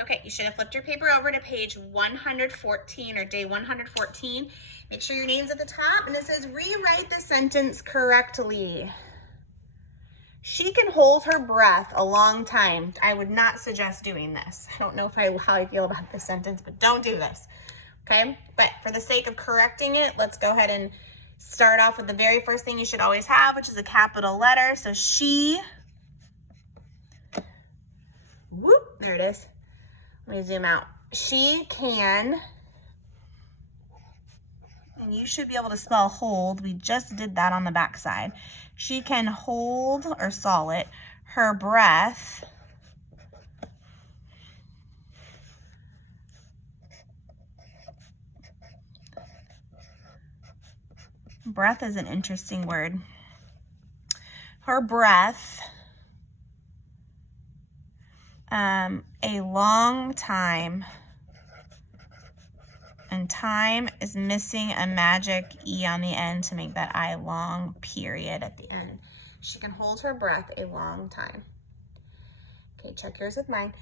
Okay, you should have flipped your paper over to page 114 or day 114. Make sure your name's at the top, and it says rewrite the sentence correctly. She can hold her breath a long time. I would not suggest doing this. I don't know how I feel about this sentence, but don't do this, okay? But for the sake of correcting it, let's go ahead and start off with the very first thing you should always have, which is a capital letter. So she, whoop, there it is. Let me zoom out. She can, and you should be able to spell hold. We just did that on the back side. She can hold, or saw it, her breath breath is an interesting word. Her breath a long time, and time is missing a magic E on the end to make that I long period at the end. She can hold her breath a long time. Okay, check yours with mine.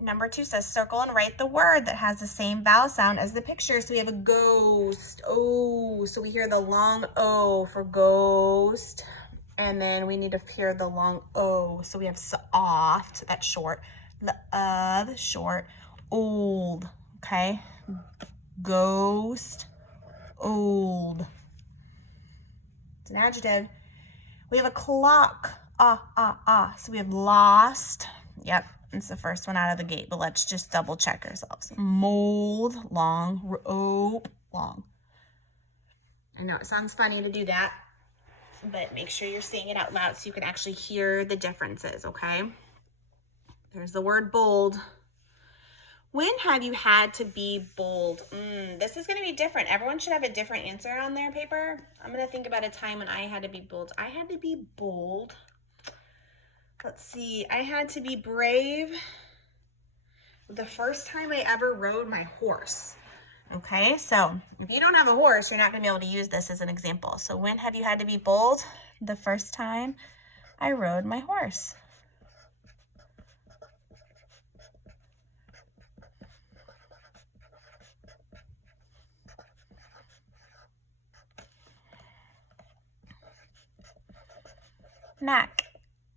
Number 2 says circle and write the word that has the same vowel sound as the picture. So we have a ghost. Oh, so we hear the long O for ghost. And then we need to hear the long O. So we have soft, that's short. The short. Old, okay? Ghost, old. It's an adjective. We have a clock. So we have lost. Yep, it's the first one out of the gate, but let's just double check ourselves. Mold, long. Rope, long. I know it sounds funny to do that, but make sure you're saying it out loud so you can actually hear the differences, okay? There's the word bold. When have you had to be bold? This is going to be different. Everyone should have a different answer on their paper. I'm going to think about a time when I had to be bold. I had to be bold. Let's see. I had to be brave the first time I ever rode my horse. Okay, so if you don't have a horse, you're not going to be able to use this as an example. So when have you had to be bold? The first time I rode my horse. Mac.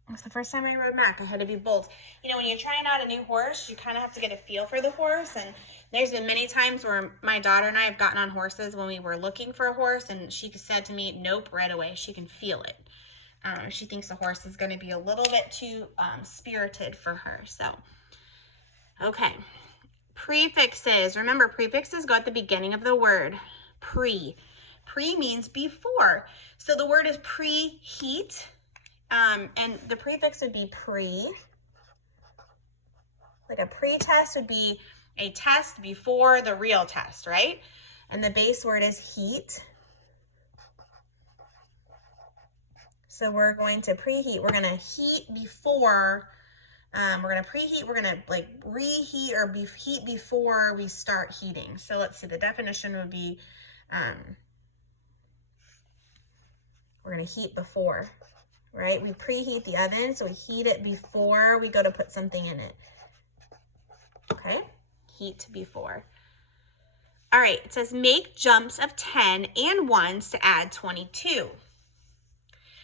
It was the first time I rode Mac. I had to be bold. You know, when you're trying out a new horse, you kind of have to get a feel for the horse. And there's been many times where my daughter and I have gotten on horses when we were looking for a horse, and she said to me, nope, right away. She can feel it. She thinks the horse is going to be a little bit too spirited for her. So, okay. Prefixes. Remember, prefixes go at the beginning of the word. Pre. Pre means before. So the word is preheat. And the prefix would be pre. Like a pre-test would be a test before the real test, right? And the base word is heat. So we're going to preheat. We're going to heat before, we're going to preheat. We're going to like reheat or heat before we start heating. So let's see, the definition would be, we're going to heat before. Right? We preheat the oven, so we heat it before we go to put something in it. Okay? Heat before. All right, it says make jumps of 10 and 1s to add 22.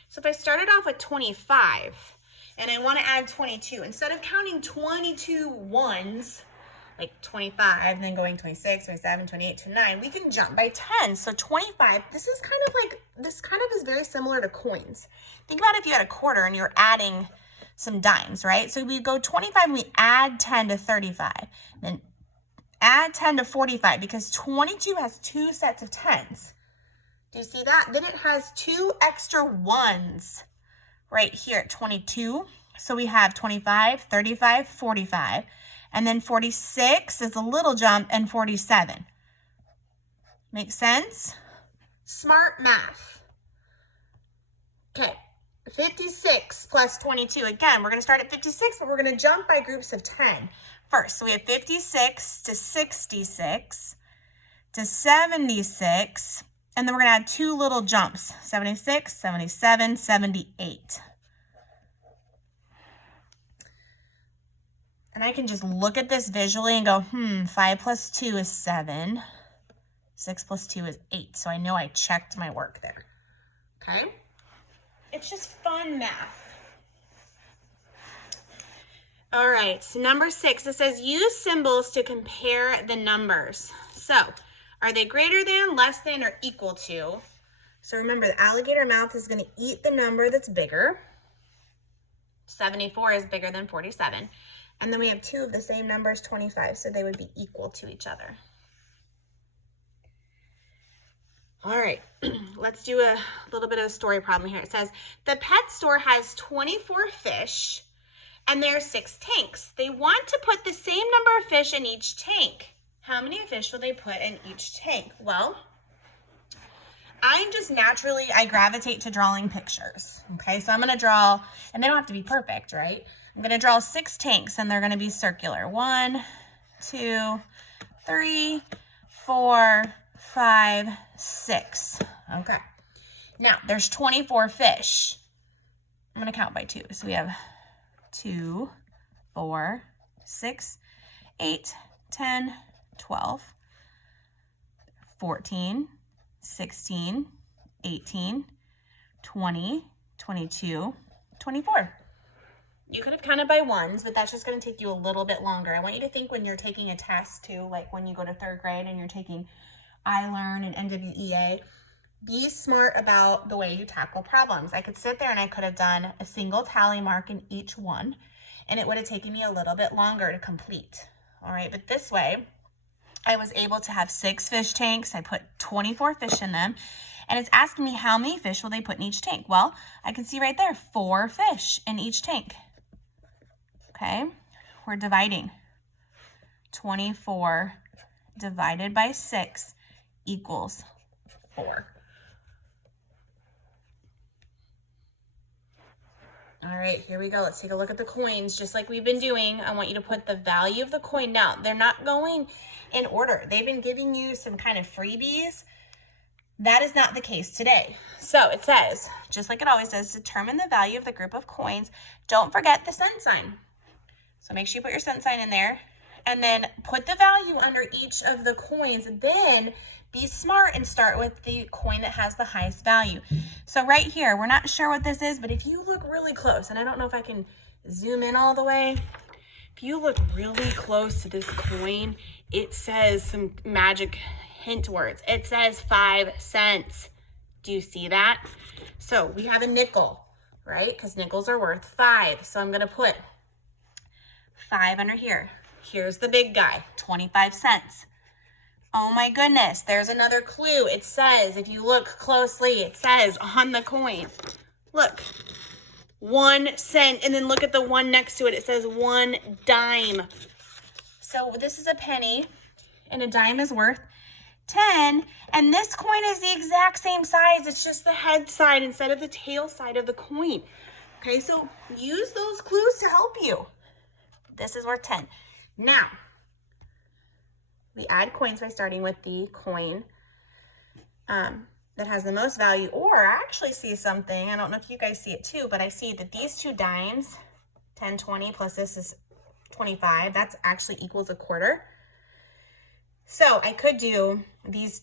So if I started off with 25 and I want to add 22, instead of counting 22 ones, like 25, then going 26, 27, 28, 29, we can jump by 10. So 25, this kind of is very similar to coins. Think about if you had a quarter and you're adding some dimes, right? So we go 25 and we add 10 to 35. Then add 10 to 45 because 22 has 2 sets of 10s. Do you see that? Then it has 2 extra 1s right here at 22. So we have 25, 35, 45. And then 46 is a little jump, and 47. Make sense? Smart math. Okay, 56 plus 22. Again, we're going to start at 56, but we're going to jump by groups of 10 first. So we have 56 to 66 to 76, and then we're going to add 2 little jumps, 76, 77, 78. And I can just look at this visually and go, 5 plus 2 is 7. 6 plus 2 is 8. So I know I checked my work there. Okay? It's just fun math. All right, so number 6, it says use symbols to compare the numbers. So are they greater than, less than, or equal to? So remember, the alligator mouth is going to eat the number that's bigger. 74 is bigger than 47. And then we have 2 of the same numbers, 25, so they would be equal to each other. All right, let's do a little bit of a story problem here. It says, the pet store has 24 fish and there are 6 tanks. They want to put the same number of fish in each tank. How many fish will they put in each tank? Well, I gravitate to drawing pictures. Okay, so I'm gonna draw, and they don't have to be perfect, right? I'm gonna draw 6 tanks and they're gonna be circular. 1, 2, 3, 4, 5, 6. Okay. Now, there's 24 fish. I'm gonna count by 2. So we have 2, 4, 6, 8, 10, 12, 14, 16, 18, 20, 22, 24. You could have counted by ones, but that's just going to take you a little bit longer. I want you to think when you're taking a test too, like when you go to 3rd grade and you're taking iLearn and NWEA, be smart about the way you tackle problems. I could sit there and I could have done a single tally mark in each one, and it would have taken me a little bit longer to complete. All right, but this way, I was able to have 6 fish tanks. I put 24 fish in them, and it's asking me how many fish will they put in each tank. Well, I can see right there, 4 fish in each tank. Okay, we're dividing. 24 divided by 6 equals 4. All right, here we go. Let's take a look at the coins. Just like we've been doing, I want you to put the value of the coin. Now, they're not going in order. They've been giving you some kind of freebies. That is not the case today. So it says, just like it always says, determine the value of the group of coins. Don't forget the cent sign. So make sure you put your cent sign in there, and then put the value under each of the coins. Then be smart and start with the coin that has the highest value. So right here, we're not sure what this is, but if you look really close, and I don't know if I can zoom in all the way, if you look really close to this coin, it says some magic hint words. It says 5 cents. Do you see that? So we have a nickel, right? Because nickels are worth 5. So I'm going to put 5 under here. Here's the big guy, 25 cents. Oh my goodness, there's another clue. It says, if you look closely, it says on the coin, look, 1 cent, and then look at the one next to it. It says 1 dime. So this is a penny, and a dime is worth 10, and this coin is the exact same size. It's just the head side instead of the tail side of the coin. Okay, so use those clues to help you. This is worth 10. Now, we add coins by starting with the coin that has the most value, or I actually see something. I don't know if you guys see it too, but I see that these 2 dimes, 10, 20, plus this is 25, that's actually equals a quarter. So I could do these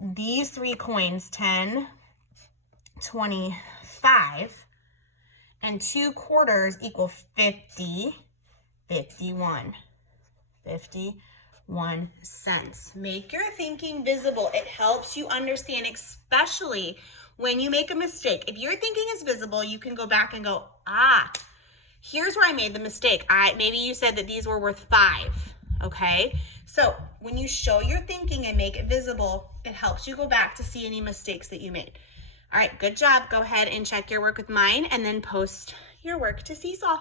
3 coins, 10, 25, and 2 quarters equal 50, 51 cents. Make your thinking visible. It helps you understand, especially when you make a mistake. If your thinking is visible, you can go back and go, here's where I made the mistake. Maybe you said that these were worth 5, okay? So when you show your thinking and make it visible, it helps you go back to see any mistakes that you made. All right, good job. Go ahead and check your work with mine and then post your work to Seesaw.